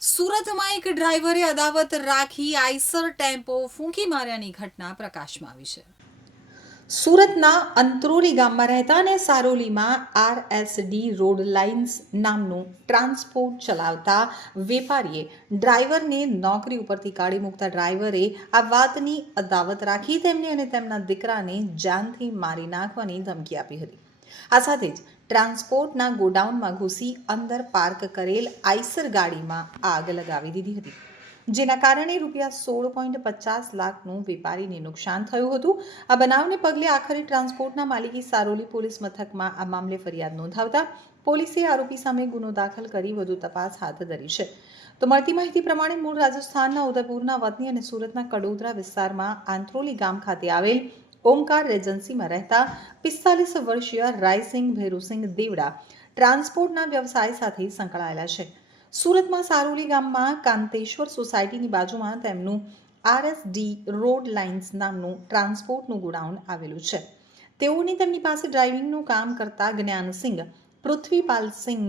સુરતમાં એક ડ્રાઈવરે અદાવત રાખી આઈસર ટેમ્પો ફૂંકી માર્યાની ઘટના પ્રકાશમાં આવી છે. સુરતના અંત્રોલી ગામમાં રહેતા અને સારોલીમાં RSD રોડ લાઇન્સ નામનું ટ્રાન્સપોર્ટ ચલાવતા વેપારીએ ડ્રાઈવરને નોકરી ઉપરથી કાઢી મૂકતા ડ્રાઈવરે આ વાતની અદાવત રાખી તેમને અને તેમના દીકરાને જાનથી મારી નાખવાની ધમકી આપી હતી. આ સાથે જ ટ્રાન્સપોર્ટના ગોડાઉનમાં ઘૂસી અંદર પાર્ક કરેલ આઈસર ગાડીમાં આગ લગાવી દીધી હતી, જેના કારણે ₹16.50 લાખનું વેપારીને નુકસાન થયું હતું. આ બનાવને પગલે આખરે ટ્રાન્સપોર્ટના માલિકી સારોલી પોલીસ મથકમાં આ મામલે ફરિયાદ નોંધાવતા પોલીસે આરોપી સામે ગુનો દાખલ કરી વધુ તપાસ હાથ ધરી છે. તો મળતી માહિતી પ્રમાણે મૂળ રાજસ્થાનના ઉદયપુરના વતની અને સુરતના કડોદરા વિસ્તારમાં આંત્રોલી ગામ ખાતે આવેલ ઓમકાર રેજન્સીમાં રહેતા 45 વર્ષીય રાયસિંગ ભેરુસિંગ દેવડા ટ્રાન્સપોર્ટના વ્યવસાય સાથે સંકળાયેલા છે. સુરતમાં સારોલી ગામમાં કાંતેશ્વર સોસાયટીની બાજુમાં તેમનું RSD રોડ લાઇન્સ નામનું ટ્રાન્સપોર્ટનું ગોડાઉન આવેલું છે. તેઓને તેમની પાસે ડ્રાઇવિંગનું કામ કરતા જ્ઞાનસિંહ પૃથ્વીપાલસિંહ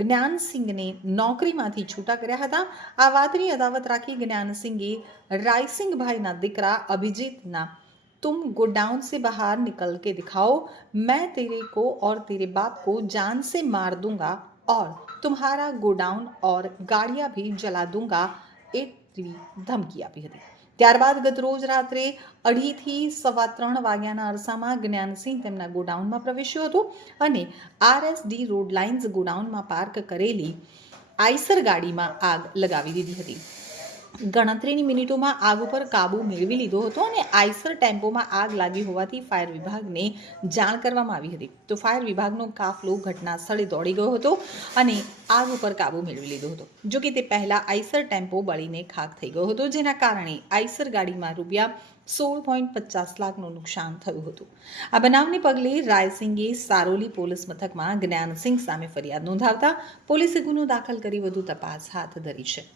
જ્ઞાનસિંહને નોકરીમાંથી છૂટા કર્યા હતા. આ વાતની અદાવત રાખી જ્ઞાનસિંહે રાયસિંગભાઈના દીકરા અભિજીતના तुम गोडाउन से बाहर निकल के दिखाओ, मैं तेरे को और तेरे बाप को जान से मार दूंगा और तुम्हारा गोडाउन और गाड़ियां भी जला दूंगा એવી ધમકી આપી હતી. ત્યારબાદ ગતરોજ રાત્રે 2:30 થી 3:15 વાગ્યાના અરસામાં જ્ઞાનસિંહ તેમના ગોડાઉનમાં પ્રવેશ્યો હતો અને RSD રોડ લાઇન્સ ગોડાઉનમાં પાર્ક કરેલી આઈસર ગાડીમાં આગ લગાવી દીધી હતી. ગણતરીની મિનિટોમાં આગ ઉપર કાબુ મેળવી લીધો હતો અને આઈસર ટેમ્પોમાં આગ લાગી હોવાથી ફાયર વિભાગને જાણ કરવામાં આવી હતી. તો ફાયર વિભાગનો કાફલો ઘટના સ્થળે દોડી ગયો હતો અને આગ ઉપર કાબુ મેળવી લીધો હતો. જો કે તે પહેલા આઈસર ટેમ્પો બળીને ખાખ થઈ ગયો હતો, જેના કારણે આઈસર ગાડીમાં ₹16.50 લાખનું નુકસાન થયું હતું. આ બનાવને પગલે રાયસિંગે સારોલી પોલીસ મથકમાં જ્ઞાનસિંહ સામે ફરિયાદ નોંધાવતા પોલીસે ગુનો દાખલ કરી વધુ તપાસ હાથ ધરી છે.